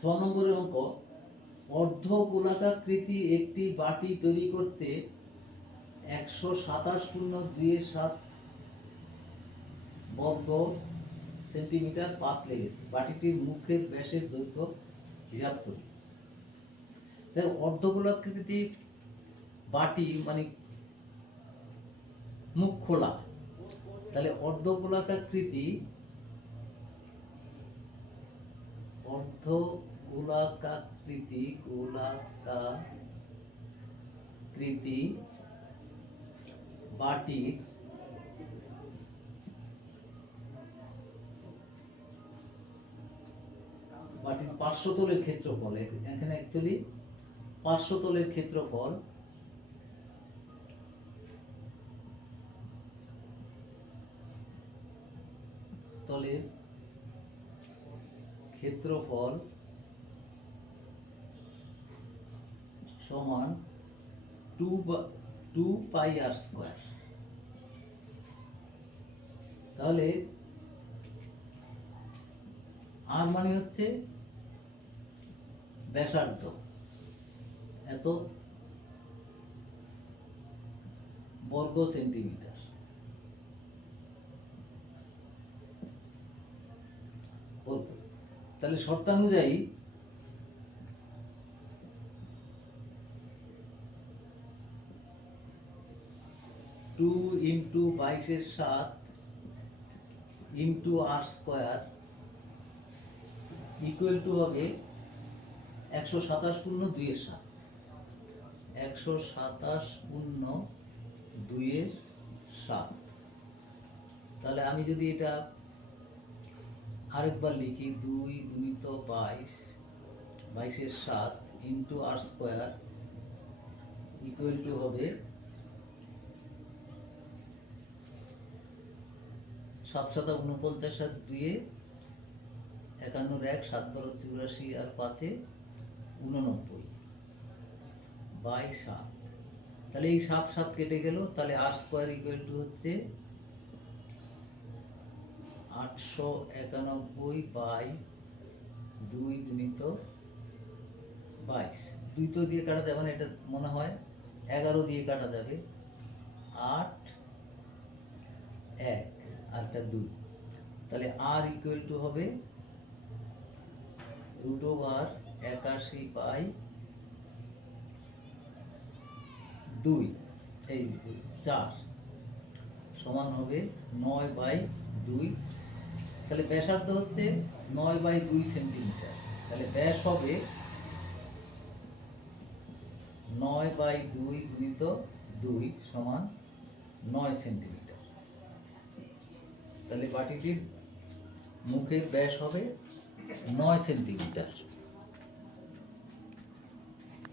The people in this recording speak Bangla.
ছ নম্বরের অঙ্ক অর্ধ গোলাকাকৃতি একটি বাটি তৈরি করতে একশো সাতাশ শূন্য দুইয়ের সাত বর্গ সেন্টিমিটার পাত লেগেছে। বাটিটির মুখের ব্যাসের দৈর্ঘ্য হিসাব করি। দেখো অর্ধগোলাকৃতি বাটি মানে মুখ খোলা। তাহলে অর্ধ অর্ধগোলাকাকৃতি অর্ধ গোলাকাকৃতি গোলাকাকৃতি বাটির বাটির পার্শ্বতলের ক্ষেত্রফল। এখানে অ্যাকচুয়ালি পার্শ্বতলের ক্ষেত্রফল তলের ক্ষেত্রফল সমান to two pi R square তাহলে আর মানে হচ্ছে ব্যাসার্ধ। এত বর্গ সেন্টিমিটার। বর্গ। তাহলে শর্তানুযায়ী টু ইন্টু বাইশের সাত into R square equal to হবে একশো সাতাশ পূর্ণ দুইয়ের সাত। একশো সাতাশ পূর্ণ দুইয়ের সাত। তাহলে আমি যদি এটা আরেকবার লিখি, দুই দুই তো বাইশ, বাইশের সাত into R square equal to হবে সাত সাতা উনপঞ্চাশ সাত দুয়ে একান্নর এক, সাত বারো চুরাশি আর পাঁচে উননব্বই, বাই সাত। তাহলে এই সাত সাত কেটে গেল, তাহলে আর স্কোয়ার ইকুয়াল টু হচ্ছে আটশো একানব্বই বাই দুই গুণিত বাইশ। দুই তো দিয়ে কাটা যাবে না এটা মনে হয় এগারো দিয়ে কাটা যাবে আট এক আরটা দুই। তাহলে আর ইকুয়াল টু হবে রুট ওভার একাশি বাই দুই। এই চার সমান হবে নয় বাই দুই। তাহলে ব্যাসার্ধ হচ্ছে নয় বাই দুই সেন্টিমিটার। তাহলে ব্যাস হবে নয় বাই দুই গুণিত দুই সমান নয় সেন্টিমিটার। তাহলে বাটিটির মুখের ব্যাস হবে নয় সেন্টিমিটার।